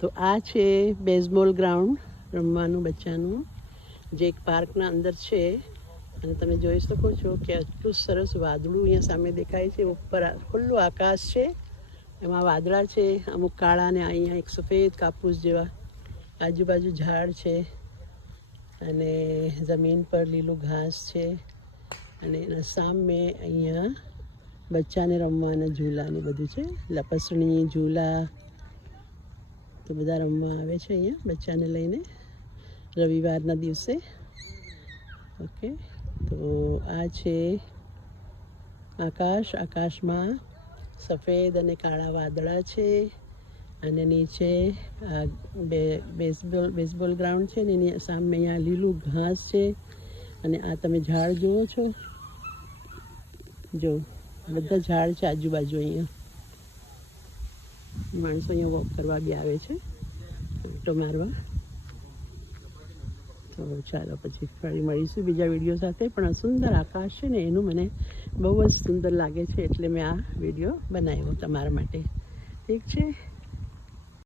તો આ છે બેઝબોલ ગ્રાઉન્ડ રમવાનું બચ્ચાનું, જે એક પાર્કના અંદર છે. અને તમે જોઈ શકો છો કે આટલું સરસ વાદળું અહીંયા સામે દેખાય છે. ઉપર ખુલ્લું આકાશ છે, એમાં વાદળા છે, અમુક કાળા ને અહીંયા એક સફેદ કાપૂસ જેવા. આજુબાજુ ઝાડ છે અને જમીન પર લીલું ઘાસ છે. અને એના સામે અહીંયા બચ્ચાને રમવાના ઝૂલા ને બધું છે, લપસણી ઝૂલા. તો બધા રમવા આવે છે અહીંયા બચ્ચાને લઈને રવિવારના દિવસે. ઓકે, તો આ છે આકાશ. આકાશમાં સફેદ અને કાળા વાદળા છે અને નીચે બેઝબોલ ગ્રાઉન્ડ છે ને એની સામે અહીંયા લીલું ઘાસ છે. અને આ તમે ઝાડ જુઓ છો, જો બધા ઝાડ છે આજુબાજુ. અહીંયા માણસો અહીંયા વોક કરવા બી આવે છે, આંટો મારવા. તો ચાલો પછી ફરી મળીશું બીજા વિડીયો સાથે. પણ આ સુંદર આકાશ છે ને એનું મને બહુ જ સુંદર લાગે છે, એટલે મેં આ વિડીયો બનાવ્યો તમારા માટે. ઠીક છે.